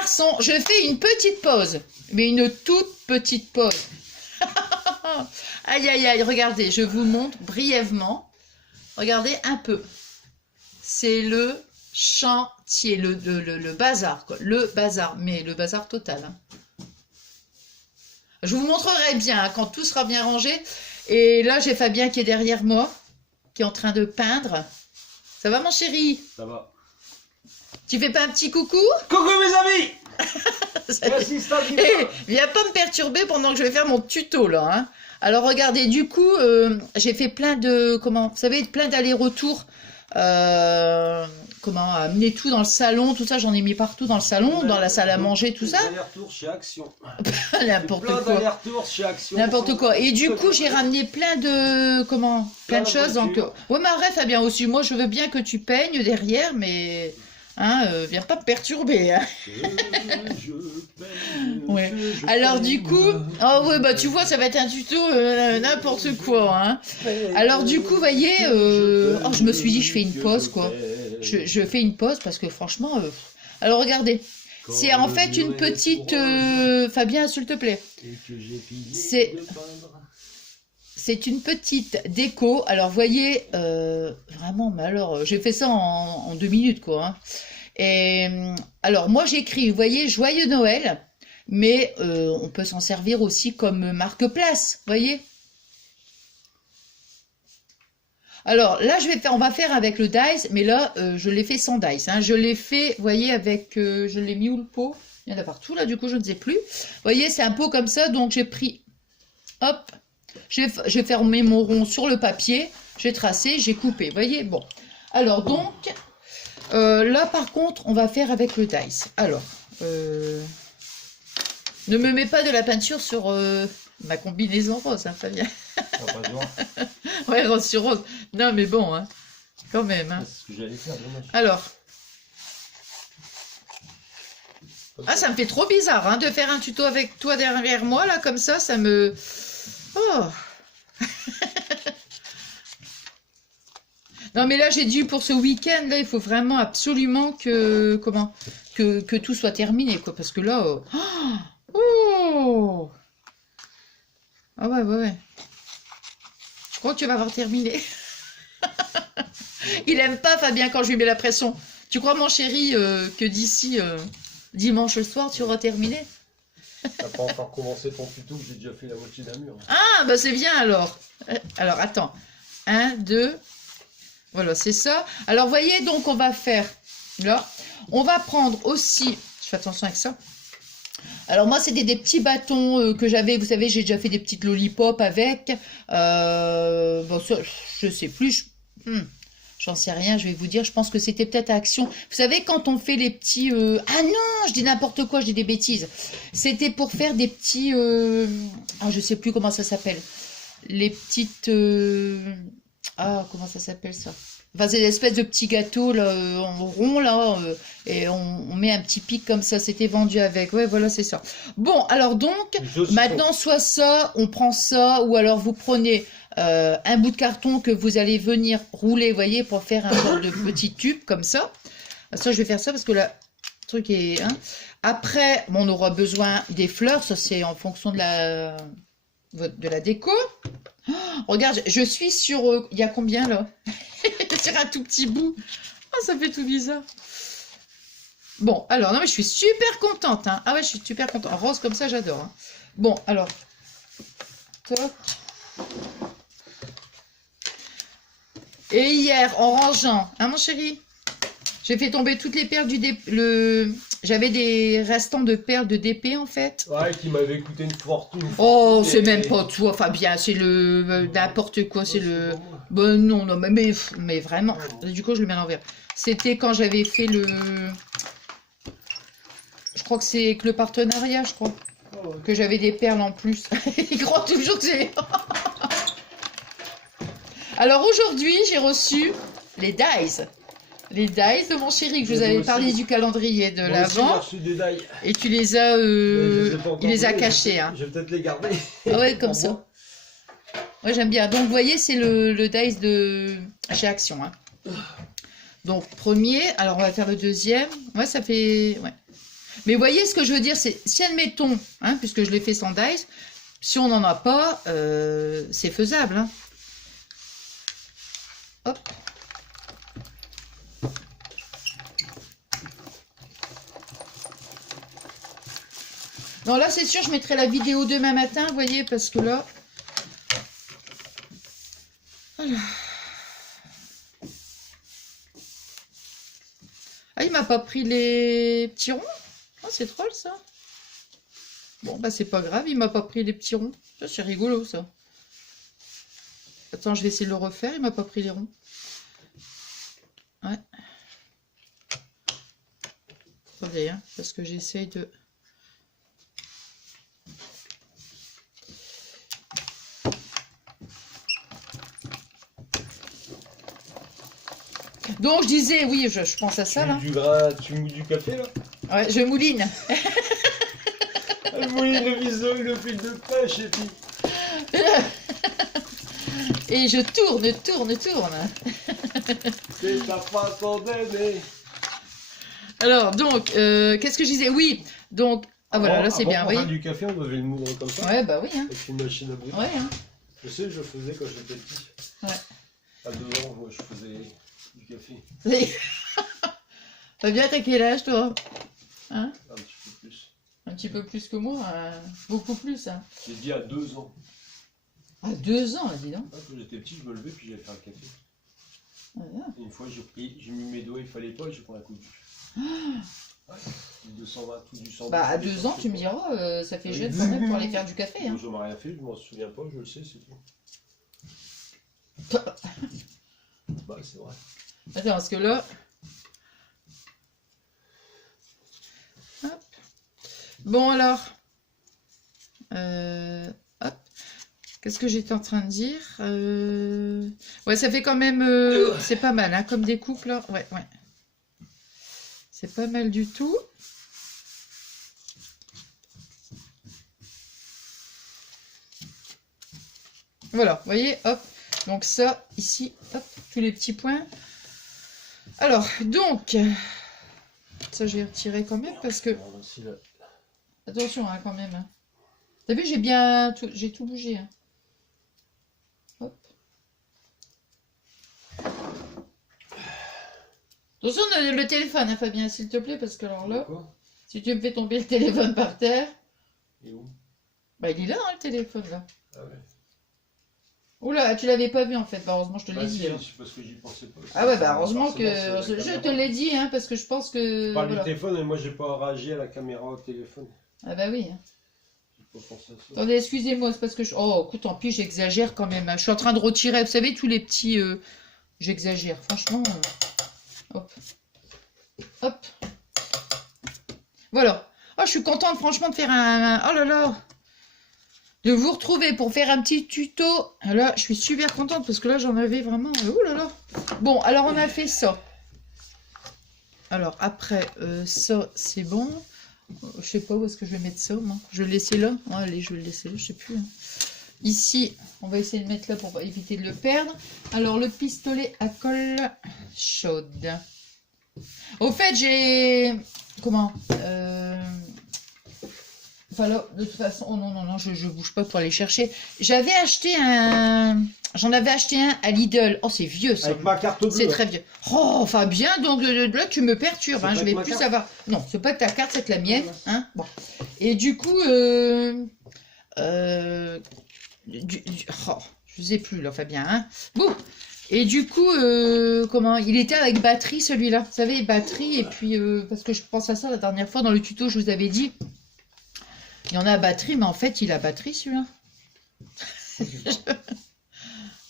garçons, je fais une petite pause, mais une toute petite pause. Aïe, aïe, aïe, regardez, je vous montre brièvement. Regardez un peu. C'est le chantier, le bazar, quoi. Le bazar, mais le bazar total. Hein. Je vous montrerai bien hein, quand tout sera bien rangé. Et là, j'ai Fabien qui est derrière moi, qui est en train de peindre. Ça va, mon chéri? Ça va. Tu fais pas un petit coucou? Coucou mes amis. Merci, viens pas me perturber pendant que je vais faire mon tuto, là. Hein. Alors, regardez, du coup, j'ai fait plein de... Comment? Vous savez, plein d'allers-retours. Comment amener tout dans le salon, tout ça, j'en ai mis partout dans le salon, dans la salle à manger, tout ça. Aller-retour chez Action. N'importe quoi. Aller-retour chez Action. N'importe quoi. Et du coup, j'ai ramené plein de comment, plein de choses. Donc, ouais, mais arrête, Fabien aussi. Moi, je veux bien que tu peignes derrière, mais hein, viens pas me perturber. Hein. Ouais. Alors du coup, oh ouais, bah tu vois, ça va être un tuto n'importe quoi. Hein. Alors du coup, voyez, oh, je me suis dit, je fais une pause quoi. Je fais une pause parce que franchement, alors regardez, c'est en fait une petite, Fabien, s'il te plaît. C'est une petite déco. Alors voyez, vraiment, mais alors, j'ai fait ça en 2 minutes quoi. Hein. Et alors moi j'écris, vous voyez, Joyeux Noël. Mais on peut s'en servir aussi comme marque-place, voyez. Alors là, on va faire avec le dice, mais là, je l'ai fait sans dice. Hein. Je l'ai fait, vous voyez, avec, je l'ai mis où le pot? Il y en a partout, là, du coup, je ne sais plus. Vous voyez, c'est un pot comme ça, donc j'ai pris, hop, j'ai fermé mon rond sur le papier, j'ai tracé, j'ai coupé, vous voyez, bon. Alors donc, là, par contre, on va faire avec le dice. Alors, ne me mets pas de la peinture sur ma combinaison rose, hein, Fabien. Ouais, rose sur rose. Non, mais bon, hein, quand même. Hein. C'est ce que j'allais faire, dommage. Alors. Ah, ça me fait trop bizarre hein, de faire un tuto avec toi derrière moi, là, comme ça me... Oh. Non, mais là, j'ai dû, pour ce week-end, là, il faut vraiment absolument que... Comment? Que tout soit terminé, quoi, parce que là... Oh! Ah ouais, ouais, ouais. Je crois que tu vas avoir terminé. Il aime pas, Fabien, quand je lui mets la pression. Tu crois, mon chéri, que d'ici dimanche soir, tu auras terminé? T'as pas encore commencé ton tuto, j'ai déjà fait la moitié d'un mur. Ah, bah c'est bien, alors. Alors, attends. 1, 2... Voilà, c'est ça. Alors, voyez, donc, on va faire... Là, on va prendre aussi... Je fais attention avec ça. Alors moi, c'était des petits bâtons que j'avais, vous savez, j'ai déjà fait des petites lollipops avec. Bon, ça, je sais plus, j'en sais rien, je vais vous dire, je pense que c'était peut-être Action. Vous savez, quand on fait les petits... Ah non, je dis n'importe quoi, je dis des bêtises. C'était pour faire des petits... Ah, je sais plus comment ça s'appelle. Les petites... Ah, comment ça s'appelle ça? Enfin, c'est des espèces de petits gâteaux là, en rond, là, et on met un petit pic comme ça, c'était vendu avec. Ouais, voilà, c'est ça. Bon, alors donc, maintenant, soit ça, on prend ça, ou alors vous prenez un bout de carton que vous allez venir rouler, vous voyez, pour faire un genre de petit tube comme ça. Ça, je vais faire ça parce que là, le truc est... Hein. Après, bon, on aura besoin des fleurs, ça c'est en fonction de la déco. Oh, regarde, je suis sur... Il y a combien là? Sur un tout petit bout. Oh, ça fait tout bizarre. Bon, alors, non mais je suis super contente. Hein. Ah ouais, je suis super contente. Rose comme ça, j'adore. Hein. Bon, alors. Toc. Et hier, en rangeant, hein mon chéri, j'ai fait tomber toutes les perles du J'avais des restants de perles de DP en fait. Ouais, qui m'avait coûté une fortune. Oh, c'est même pas toi, Fabien, c'est le n'importe quoi, c'est le... Bon, non, non, mais vraiment, du coup, je le mets à l'envers. C'était quand j'avais fait le... Je crois que c'est avec le partenariat, je crois, que j'avais des perles en plus. Il croit toujours que c'est... Alors aujourd'hui, j'ai reçu les dies. Les dies de mon chéri, que je vous avais parlé du calendrier de l'Avent. Et tu les as... il les a cachés. Hein. Je vais peut-être les garder. Ah ouais, comme ça. Ouais, j'aime bien. Donc, vous voyez, c'est le dice de chez Action. Hein. Donc, premier. Alors, on va faire le deuxième. Ouais, ça fait... Ouais. Mais vous voyez ce que je veux dire, c'est si admettons, hein, puisque je l'ai fait sans dice, si on n'en a pas, c'est faisable. Hein. Hop. Non, là, c'est sûr, je mettrai la vidéo demain matin, vous voyez, parce que là... Voilà. Ah, il m'a pas pris les petits ronds. Oh, c'est drôle, ça. Bon, bah, c'est pas grave, il m'a pas pris les petits ronds. Ça, c'est rigolo, ça. Attends, je vais essayer de le refaire, il m'a pas pris les ronds. Ouais. Attendez, hein, parce que j'essaye de... Donc, je disais, oui, je pense à ça, là. Tu mouilles du café, là? Ouais, je mouline. Elle mouille le fil de pêche, et puis... Et je tourne. C'est ta façon d'aimer. Alors, donc, qu'est-ce que je disais? Oui, donc... Ah, voilà, là, c'est bien, oui. oui. Du café, on devait le moudre comme ça. Ouais, bah oui, hein. Avec une machine à brûler. Ouais, hein. Je sais, je faisais quand j'étais petit. Ouais. À 2 ans, moi, je faisais du café. T'as bien, t'as quel âge, toi? Hein? Un petit peu plus. Un petit peu plus que moi, beaucoup plus, hein. J'ai dit à 2 ans. À 2 ans, dis donc. Quand j'étais petit, je me levais puis j'allais faire le café. Voilà. Et une fois, j'ai mis mes doigts, il fallait pas, et j'ai pris un coup de bûche. Ouais. Du 220, tout du 100. Bah, à 2 ans, tu me diras, ça fait jeune quand même pour aller faire du café, hein. Je m'en ai rien fait, je m'en souviens pas, je le sais, c'est tout. Bah, c'est vrai. Attends, parce que là... Hop. Bon, alors... Hop. Qu'est-ce que j'étais en train de dire? Ouais, ça fait quand même... c'est pas mal, hein, comme des coupes, là. Ouais. C'est pas mal du tout. Voilà, vous voyez, hop. Donc ça, ici, hop, tous les petits points. Alors, donc... Ça, je vais retirer quand même, parce que... Attention, hein, quand même. Hein. T'as vu, j'ai tout bougé. Hein. Hop. Attention, le téléphone, hein, Fabien, s'il te plaît, parce que alors là, si tu me fais tomber le téléphone par terre... Il est où? Bah, il est là, hein, le téléphone, là. Ah ouais. Oula, tu l'avais pas vu, en fait. Bah, heureusement, je te l'ai dit. Si, alors. parce que j'y pensais pas. Ah ouais, bah, heureusement que... Je Je te l'ai dit, hein, parce que je pense que... Tu parles voilà. du téléphone et moi, j'ai pas réagi à la caméra au téléphone. Ah bah oui. Hein. J'ai pas pensé à ça. Attendez, excusez-moi, c'est parce que... Oh, écoute, tant pis, j'exagère quand même. Hein. Je suis en train de retirer, vous savez, tous les petits... J'exagère, franchement. Hop. Hop. Voilà. Oh, je suis contente, franchement, de faire un... Oh là là. De vous retrouver pour faire un petit tuto. Là, je suis super contente parce que là, j'en avais vraiment... Oh là là. Bon, alors, on a fait ça. Alors, après, ça, c'est bon. Je sais pas où est-ce que je vais mettre ça, moi. Je vais le laisser là. Ouais, allez, je vais le laisser là, je sais plus. Hein. Ici, on va essayer de mettre là pour éviter de le perdre. Alors, le pistolet à colle chaude. Au fait, j'ai... Comment Enfin là, de toute façon... Oh non, je bouge pas pour aller chercher. J'avais acheté un... J'en avais acheté un à Lidl. Oh, c'est vieux, ça. Avec ma carte bleue. C'est très vieux. Oh, Fabien, donc là, tu me perturbes. Hein, je vais plus savoir... Non, c'est pas ta carte, c'est la mienne. Hein, bon. Et du coup... Oh, je sais plus, là, Fabien. Hein. Bon. Et du coup, comment... Il était avec batterie, celui-là. Vous savez, batterie, et puis... parce que je pense à ça la dernière fois, dans le tuto, je vous avais dit... Il y en a à batterie, mais en fait, il a batterie, celui-là.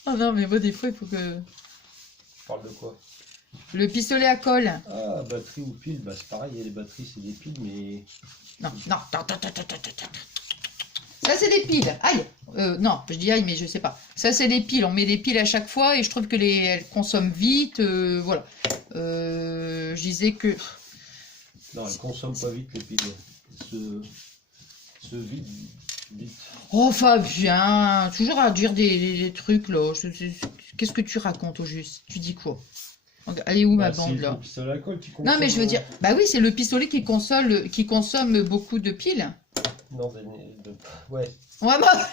Oh non, mais moi, des fois, il faut que... Tu parles de quoi? Le pistolet à colle. Ah, batterie ou pile, bah c'est pareil, il y a les batteries, c'est des piles, mais... Non. Ça, c'est des piles. Aïe. Non, je dis aïe, mais je sais pas. Ça, c'est des piles. On met des piles à chaque fois et je trouve que elles consomment vite. Voilà. Je disais que... Non, elles consomment pas vite, les piles. Elles se vident vite. Oh, Fabien, toujours à dire des trucs, là. Qu'est-ce que tu racontes, au juste? Tu dis quoi? Elle est où ma Bah, bande c'est là? le pistolet à colle qui Non mais je veux consomme, dire, bah oui c'est le pistolet qui consomme beaucoup de piles. Non, ouais. Ouais, bah,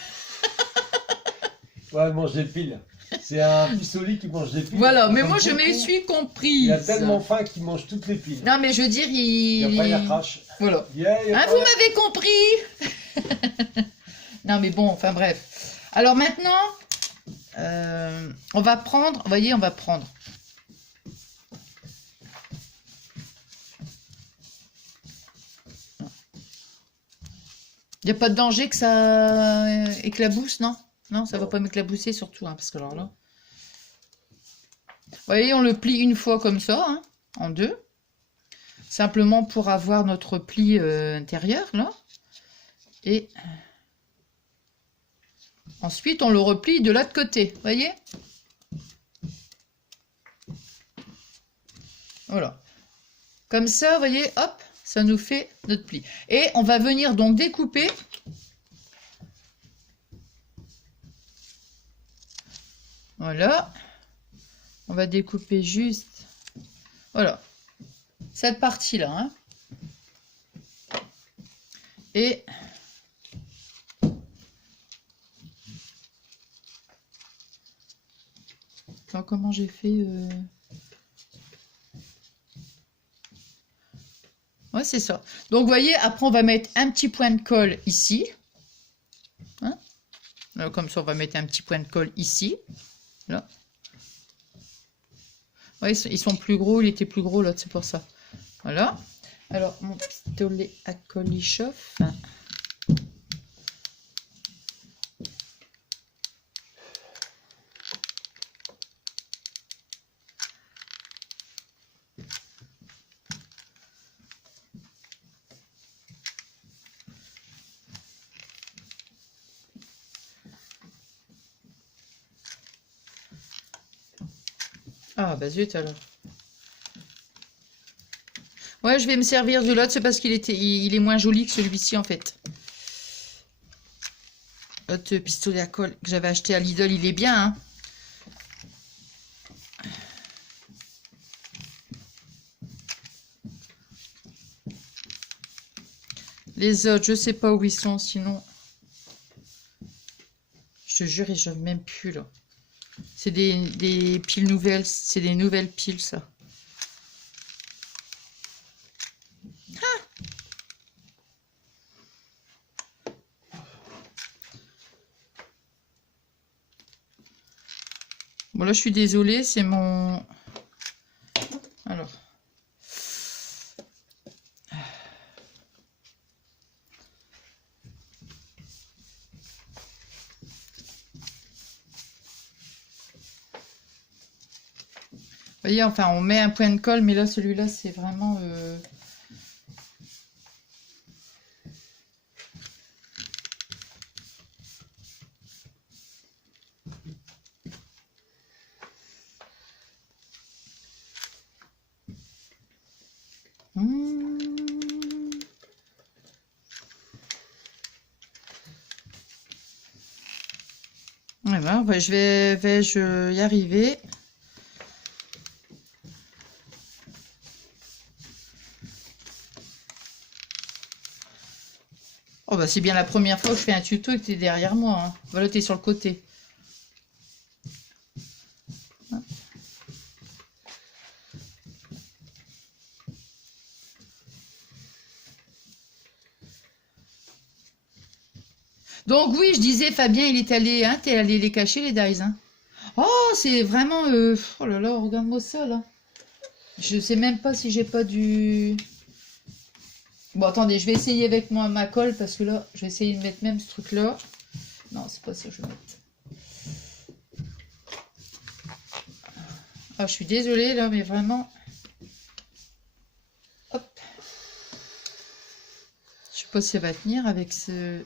Ouais, elle mange des piles. C'est un pistolet qui mange des piles. voilà, Il mais consomme moi je me beaucoup. suis Il comprise. a tellement faim qu'il mange toutes les piles. Non mais je veux dire, Et après, il crache. Voilà. Yeah, Hein, vous m'avez compris. Non mais bon, enfin bref. Alors maintenant, on va prendre, vous voyez, on va prendre. Il n'y a pas de danger que ça éclabousse, non? Non, ça ne va pas m'éclabousser surtout, hein, parce que alors là... Vous voyez, on le plie une fois comme ça, hein, en deux. Simplement pour avoir notre pli intérieur, là. Et ensuite, on le replie de l'autre côté, vous voyez? Voilà. Comme ça, vous voyez, hop, ça nous fait notre pli. Et on va venir donc découper. Voilà. On va découper juste, voilà, cette partie-là. Hein. Et alors, comment j'ai fait Ouais, c'est ça. Donc, vous voyez, après, on va mettre un petit point de colle ici. Hein. Alors, comme ça, on va mettre un petit point de colle ici. Là. Ouais, ils sont plus gros, il était plus gros l'autre, c'est pour ça. Voilà. Alors, mon pistolet à colle, il chauffe. Ah, bah zut alors. Ouais, je vais me servir de l'autre, c'est parce qu'il est moins joli que celui-ci en fait. L'autre pistolet à colle que j'avais acheté à Lidl, il est bien, hein. Les autres, je sais pas où ils sont, sinon... Je te jure, ils ne même plus, là. C'est des piles nouvelles, c'est des nouvelles piles, ça. Ah! Bon, là, je suis désolée, c'est mon... Alors... Vous voyez, enfin, on met un point de colle, mais là, celui-là, c'est vraiment... Ouais, ben, vais-je y arriver? Oh bah c'est bien la première fois que je fais un tuto et que tu es derrière moi. Hein. Voilà, tu es sur le côté. Donc oui, je disais, Fabien, il est allé, hein, t'es allé les cacher, les dies. Hein. Oh, c'est vraiment... oh là là, regarde-moi ça, là. Je sais même pas si j'ai pas du... Bon, attendez, je vais essayer avec moi ma colle, parce que là, je vais essayer de mettre même ce truc-là. Non, c'est pas ça que je vais mettre. Ah, je suis désolée, là, mais vraiment... Hop. Je sais pas si ça va tenir avec ce...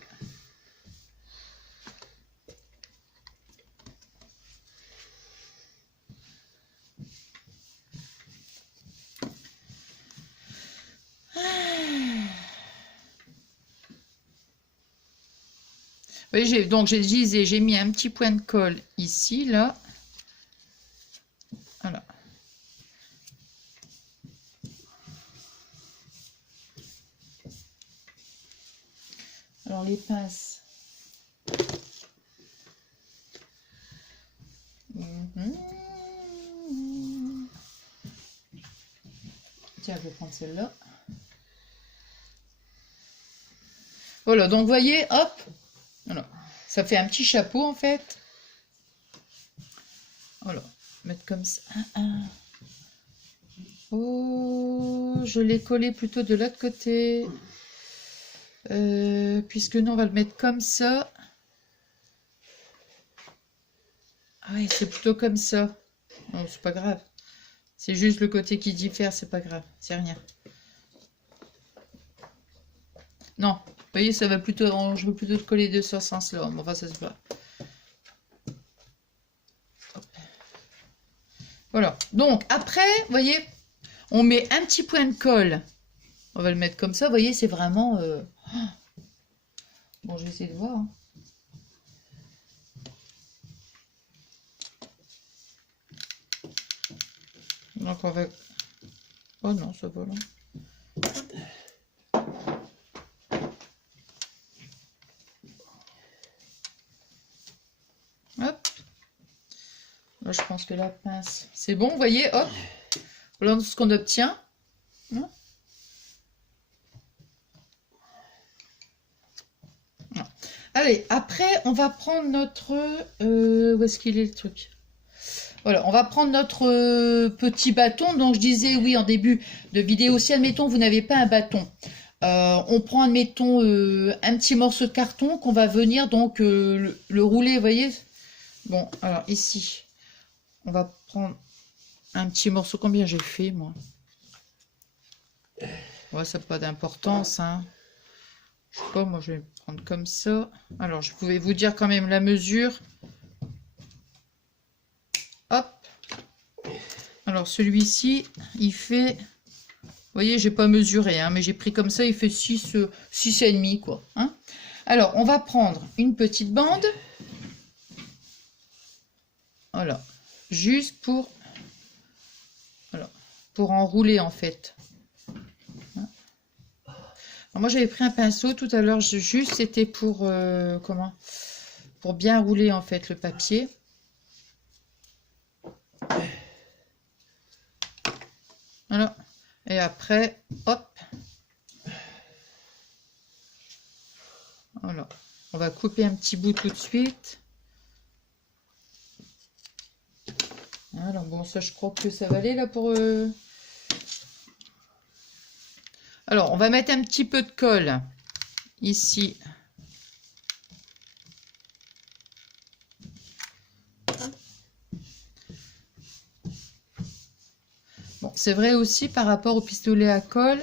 Oui, donc j'ai mis un petit point de colle ici, là. Voilà. Alors les pinces. Tiens, je vais prendre celle-là. Voilà, donc vous voyez, hop, voilà. Ça fait un petit chapeau en fait. Voilà, mettre comme ça. Oh, je l'ai collé plutôt de l'autre côté. Puisque nous, on va le mettre comme ça. Ah oui, c'est plutôt comme ça. Non, c'est pas grave. C'est juste le côté qui diffère, c'est pas grave. C'est rien. Non, vous voyez, ça va plutôt... Je veux plutôt coller de ce sens-là. Enfin, ça se voit. Voilà. Donc, après, vous voyez, on met un petit point de colle. On va le mettre comme ça. Vous voyez, c'est vraiment... Bon, je vais essayer de voir. Hein. Donc, on va... Oh non, ça va là. Hop. Là, je pense que la pince, c'est bon, vous voyez, hop. Voilà ce qu'on obtient. Hein. Allez, après, on va prendre notre... où est-ce qu'il est le truc? Voilà, on va prendre notre petit bâton. Donc, je disais, oui, en début de vidéo, si, admettons, vous n'avez pas un bâton, on prend, admettons, un petit morceau de carton qu'on va venir, donc, le rouler, vous voyez. Bon, alors, ici, on va prendre un petit morceau. Combien j'ai fait, moi? Ouais, ça n'a pas d'importance, hein. Je sais pas, moi je vais prendre comme ça. Alors je pouvais vous dire quand même la mesure. Hop. Alors celui-ci, il fait... Vous voyez, j'ai pas mesuré, hein, mais j'ai pris comme ça, il fait 6,5 quoi. Hein. Alors on va prendre une petite bande. Voilà. Juste pour... Voilà. Pour enrouler en fait. Moi j'avais pris un pinceau tout à l'heure, juste c'était pour comment, pour bien rouler en fait le papier. Voilà. Et après, hop. Voilà. On va couper un petit bout tout de suite. Alors bon, ça je crois que ça va aller là pour... Alors, on va mettre un petit peu de colle ici. Bon, c'est vrai aussi par rapport au pistolet à colle.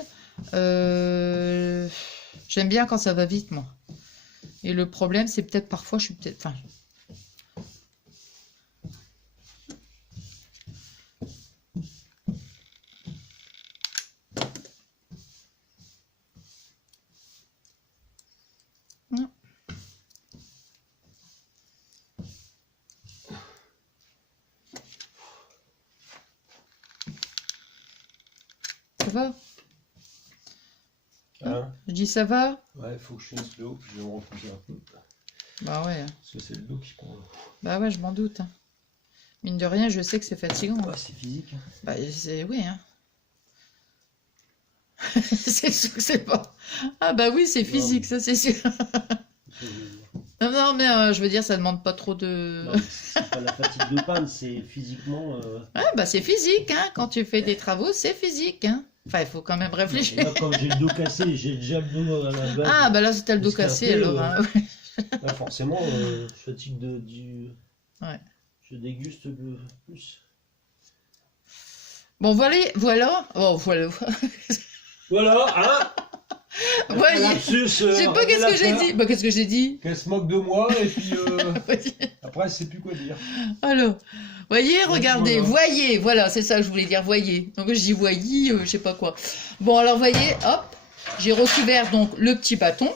J'aime bien quand ça va vite, moi. Et le problème, c'est peut-être parfois, je suis peut-être... Enfin, ça va? Hein? Je dis ça va? Ouais, il faut que je finisse le haut, puis je vais me reposer un peu. Bah ouais. Parce que c'est le dos qui prend. Bah ouais, je m'en doute. Hein. Mine de rien, je sais que c'est fatigant. Bah, c'est physique. Hein. Bah c'est... Oui, hein. C'est sûr que c'est pas... Ah bah oui, c'est physique, ça c'est sûr. Non, non, mais je veux dire, ça demande pas trop de... C'est pas la fatigue de panne, c'est physiquement... Ah bah c'est physique, hein. Quand tu fais des travaux, c'est physique, hein. Enfin, il faut quand même réfléchir. Là, comme j'ai le dos cassé, j'ai déjà le dos à la base. Ah bah là, c'était le dos cassé, alors. Hein. Là, forcément, je fatigue du... Ouais. Je déguste plus. Bon, voilà. Oh, voilà. Voilà, hein. Voyez. Je sais pas qu'est-ce que j'ai dit. Bah, qu'est-ce que j'ai dit? Qu'elle se moque de moi, et puis après, je sais plus quoi dire. Alors, voyez, regardez, voilà. voyez, voilà, c'est ça que je voulais dire, voyez. Donc, je dis voyez, je sais pas quoi. Bon, alors, voyez, hop, j'ai recouvert donc le petit bâton.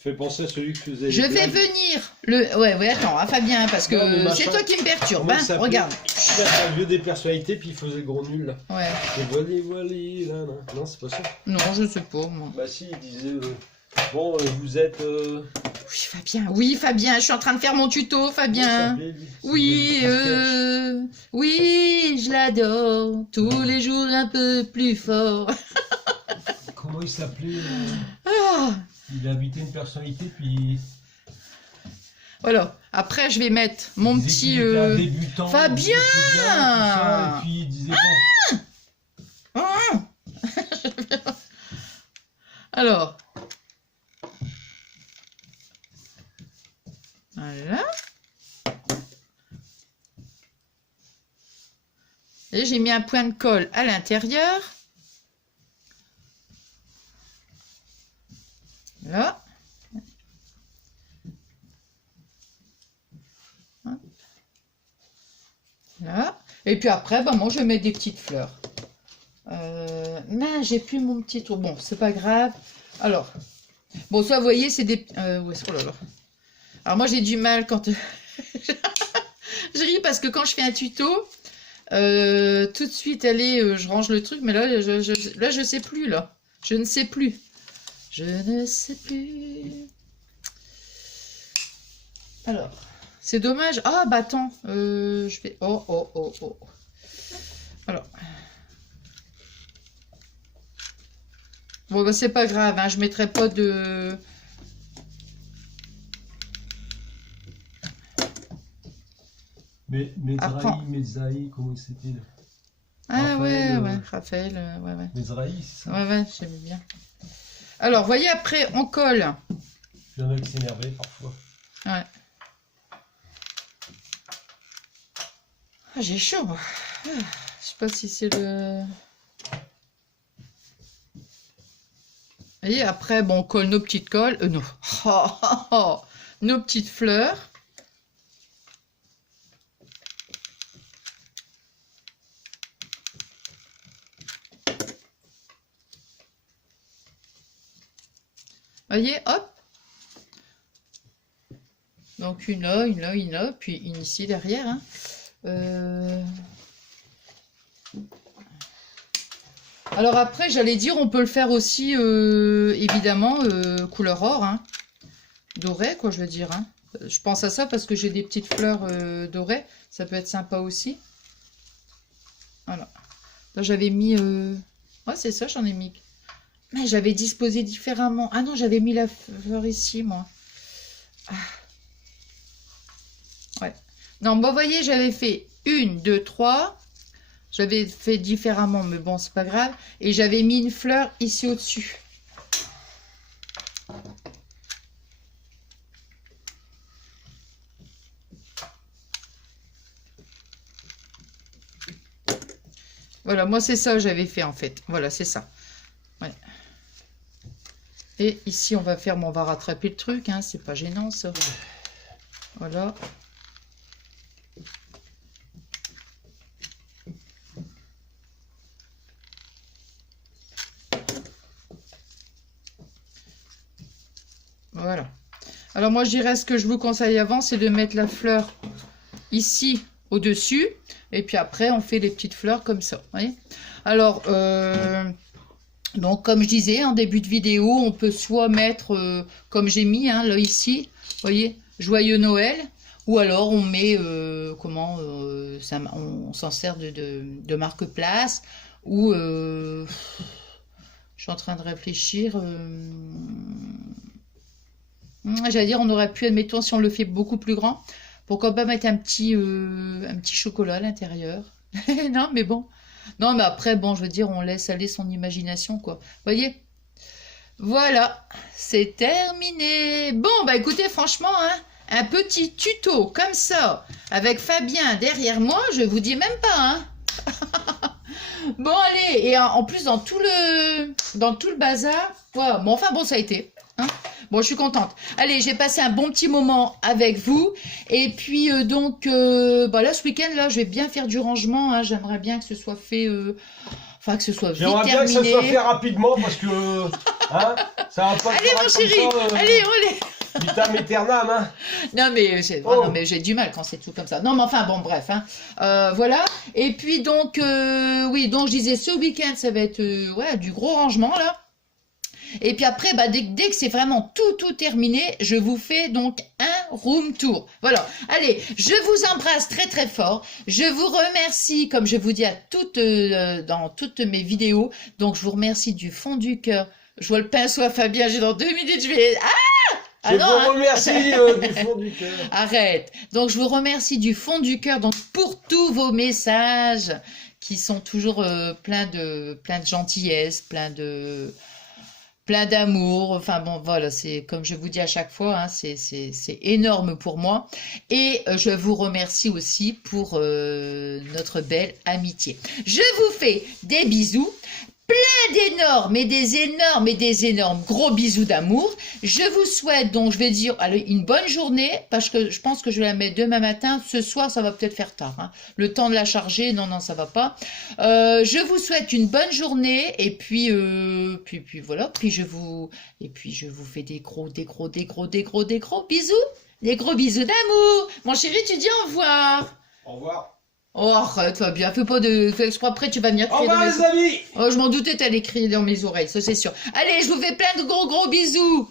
Fait penser à celui que faisait... Je vais venir le... Ouais, attends, hein, Fabien, parce que c'est toi qui me perturbe, hein, regarde. Il a un vieux des personnalités, puis il faisait le gros nul, là. Ouais. Et voilà, là. Non, c'est pas ça. Non, je sais pas, moi. Bah si, il disait... Bon, vous êtes... Oui, Fabien, je suis en train de faire mon tuto, Fabien. Oui, oui, je l'adore. Tous les jours un peu plus fort. Comment il s'appelait Ah, Il habitait une personnalité, puis... voilà. Après, je vais mettre mon il disait petit... qu'il était un débutant, Fabien il était bien, tout ça, et puis il disait bon... Alors... Voilà. Et j'ai mis un point de colle à l'intérieur. Là. Là. Et puis après, bah, moi, je mets des petites fleurs. Mais j'ai plus mon petit tour. Bon, c'est pas grave. Alors, bon, ça, vous voyez, c'est des... où est-ce que... Oh là là. Alors, moi, j'ai du mal quand... Je ris parce que quand je fais un tuto, tout de suite, allez, je range le truc. Mais là, je sais plus, là. Je ne sais plus. Je ne sais plus. Alors, c'est dommage. Ah, bah attends, je vais... Oh. Alors. Bon, bah c'est pas grave, hein, je mettrai pas de... Mais Mezrahi, comment c'était là? Ah Raphaël, ouais, Raphaël, ouais. Mezrahi, c'est ça? Ouais, j'aime bien. Alors, voyez, après, on colle. Il y en a qui s'énervaient parfois. Ouais. Ah, j'ai chaud, moi. Ah, je sais pas si c'est le... Et après, bon, on colle nos petites colles. Non. Nos petites fleurs. Voyez, hop. Donc une là, puis une ici derrière. Hein. Alors après, j'allais dire, on peut le faire aussi, évidemment, couleur or, hein. Doré, quoi, je veux dire. Hein. Je pense à ça parce que j'ai des petites fleurs dorées. Ça peut être sympa aussi. Voilà. Là, j'avais mis... Ouais, c'est ça, j'en ai mis... Mais j'avais disposé différemment. Ah non, j'avais mis la fleur ici, moi. Ah. Ouais. Non, bon, vous voyez, j'avais fait 1, 2, 3. J'avais fait différemment, mais bon, c'est pas grave. Et j'avais mis une fleur ici au-dessus. Voilà, moi, c'est ça que j'avais fait, en fait. Voilà, c'est ça. Ouais. Et ici, on va faire, on va rattraper le truc, hein, c'est pas gênant, ça. Voilà. Voilà. Alors moi, je dirais, ce que je vous conseille avant, c'est de mettre la fleur ici, au-dessus. Et puis après, on fait les petites fleurs comme ça. Vous voyez. Alors, donc, comme je disais en début de vidéo, on peut soit mettre, comme j'ai mis, hein, là, ici, vous voyez, Joyeux Noël. Ou alors, on met, on s'en sert de marque-place. Ou, je suis en train de réfléchir... J'allais dire, on aurait pu, admettons, si on le fait beaucoup plus grand, pourquoi pas mettre un petit chocolat à l'intérieur. Non, mais bon. Non, mais après, bon, je veux dire, on laisse aller son imagination, quoi. Vous voyez? Voilà, c'est terminé. Bon, bah écoutez, franchement, hein, un petit tuto comme ça, avec Fabien derrière moi, je vous dis même pas, hein. Bon, allez, et en plus, dans tout le bazar, voilà. Bon, enfin, bon, ça a été, hein. Bon, je suis contente. Allez, j'ai passé un bon petit moment avec vous. Et puis, bah là, ce week-end, là, je vais bien faire du rangement. Hein. J'aimerais bien que ce soit fait... Enfin, que ce soit vite terminé. J'aimerais bien que ça soit fait rapidement parce que... Hein, ça va pas... Allez, mon chéri, allez, allez. Vitam aeternam, hein. Non, mais j'ai du mal quand c'est tout comme ça. Non, mais enfin, bon, bref. Hein. Voilà. Et puis, donc, oui, donc, je disais, ce week-end, ça va être ouais, du gros rangement, là. Et puis après, bah, dès que c'est vraiment tout terminé, je vous fais donc un room tour. Voilà. Allez, je vous embrasse très très fort. Je vous remercie, comme je vous dis dans toutes mes vidéos. Donc, je vous remercie du fond du cœur. Je vois le pinceau à Fabien, j'ai dans 2 minutes, je vais... Je vous remercie du fond du cœur. Arrête. Donc, je vous remercie du fond du cœur donc pour tous vos messages qui sont toujours plein de gentillesse, plein d'amour. Enfin bon, voilà, c'est comme je vous dis à chaque fois, hein, c'est énorme pour moi. Et je vous remercie aussi pour notre belle amitié. Je vous fais des bisous. Plein des énormes gros bisous d'amour. Je vous souhaite donc, je vais dire, allez, une bonne journée, parce que je pense que je vais la mettre demain matin. Ce soir, ça va peut-être faire tard, hein. Le temps de la charger, non, ça va pas. Je vous souhaite une bonne journée, et puis voilà, puis je vous fais des gros bisous. Des gros bisous d'amour. Mon chéri, tu dis au revoir. Au revoir. Oh, arrête, Fabien, fais exprès, après tu vas venir Au crier dans revoir mes les amis. Oh, je m'en doutais, t'allais crier dans mes oreilles, ça c'est sûr. Allez, je vous fais plein de gros bisous.